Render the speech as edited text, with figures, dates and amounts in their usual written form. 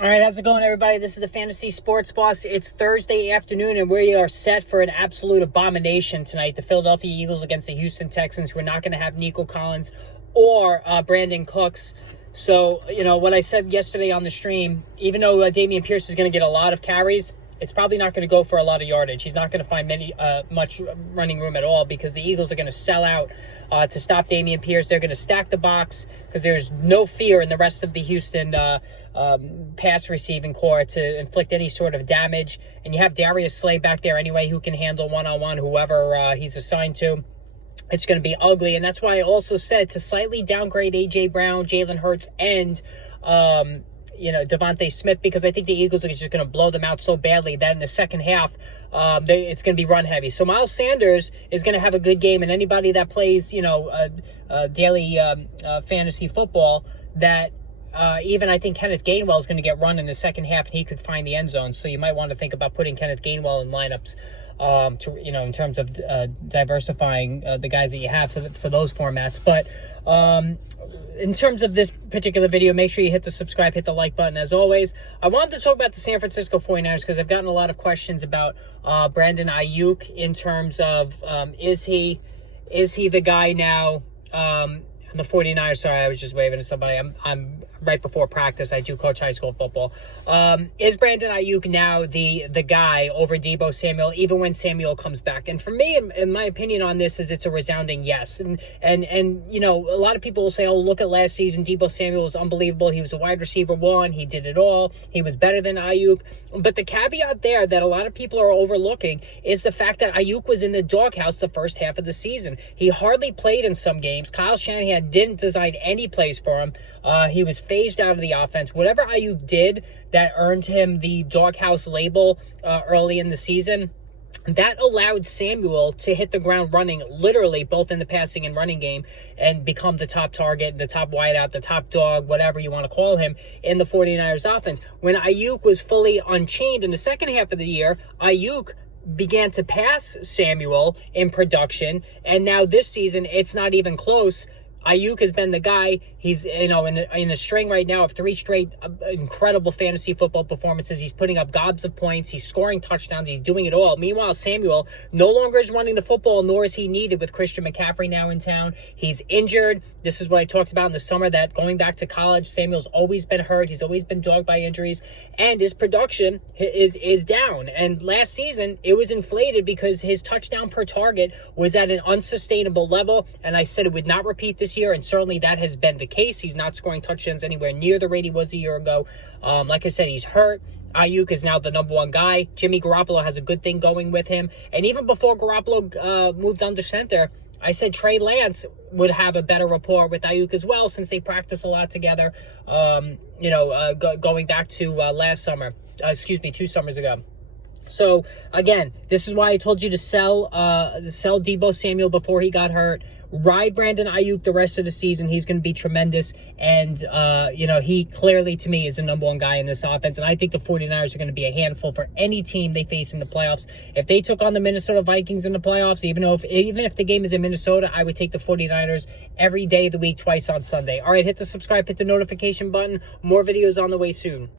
All right, how's it going, everybody? This is the Fantasy Sports Boss. It's Thursday afternoon, and we are set for an absolute abomination tonight. The Philadelphia Eagles against the Houston Texans. We're not going to have Nico Collins or Brandon Cooks. So, what I said yesterday on the stream, even though Dameon Pierce is going to get a lot of carries, it's probably not going to go for a lot of yardage. He's not going to find much running room at all because the Eagles are going to sell out to stop Dameon Pierce. They're going to stack the box because there's no fear in the rest of the Houston pass receiving core to inflict any sort of damage. And you have Darius Slay back there anyway who can handle one-on-one whoever he's assigned to. It's going to be ugly, and that's why I also said to slightly downgrade A.J. Brown, Jalen Hurts, and Devontae Smith, because I think the Eagles are just going to blow them out so badly that in the second half, it's going to be run heavy. So Miles Sanders is going to have a good game, and anybody that plays, daily fantasy football, that even I think Kenneth Gainwell is going to get run in the second half, and he could find the end zone. So you might want to think about putting Kenneth Gainwell in lineups. In terms of diversifying the guys that you have for those formats. But in terms of this particular video, make sure you hit the subscribe, hit the like button as always. I wanted to talk about the San Francisco 49ers because I've gotten a lot of questions about Brandon Aiyuk in terms of is he the guy now? The 49ers, sorry, I was just waving to somebody. I'm right before practice. I do coach high school football. Is Brandon Aiyuk now the guy over Deebo Samuel, even when Samuel comes back? And for me, in my opinion on this, is it's a resounding yes. And a lot of people will say, oh, look at last season. Deebo Samuel was unbelievable. He was a wide receiver one. He did it all. He was better than Aiyuk. But the caveat there that a lot of people are overlooking is the fact that Aiyuk was in the doghouse the first half of the season. He hardly played in some games. Kyle Shanahan didn't design any plays for him. He was phased out of the offense. Whatever Aiyuk did that earned him the doghouse label early in the season, that allowed Samuel to hit the ground running, literally both in the passing and running game, and become the top target, the top wideout, the top dog, whatever you want to call him, in the 49ers offense. When Aiyuk was fully unchained in the second half of the year, Aiyuk began to pass Samuel in production, and now this season, it's not even close. Aiyuk has been the guy. He's, in a string right now of 3 straight incredible fantasy football performances. He's putting up gobs of points. He's scoring touchdowns. He's doing it all. Meanwhile, Samuel no longer is running the football, nor is he needed with Christian McCaffrey now in town. He's injured. This is what I talked about in the summer, that going back to college, Samuel's always been hurt. He's always been dogged by injuries, and his production is down. And last season, it was inflated because his touchdown per target was at an unsustainable level, and I said it would not repeat this year, and certainly that has been the case. He's not scoring touchdowns anywhere near the rate he was a year ago. Like I said, he's hurt. Aiyuk is now the number one guy. Jimmy Garoppolo has a good thing going with him. And even before Garoppolo moved under center, I said Trey Lance would have a better rapport with Aiyuk as well, since they practice a lot together, going back to last summer. 2 summers ago. So, again, this is why I told you to sell Deebo Samuel before he got hurt. Ride Brandon Aiyuk the rest of the season. He's going to be tremendous. And, he clearly, to me, is the number one guy in this offense. And I think the 49ers are going to be a handful for any team they face in the playoffs. If they took on the Minnesota Vikings in the playoffs, even if the game is in Minnesota, I would take the 49ers every day of the week, twice on Sunday. All right, hit the subscribe, hit the notification button. More videos on the way soon.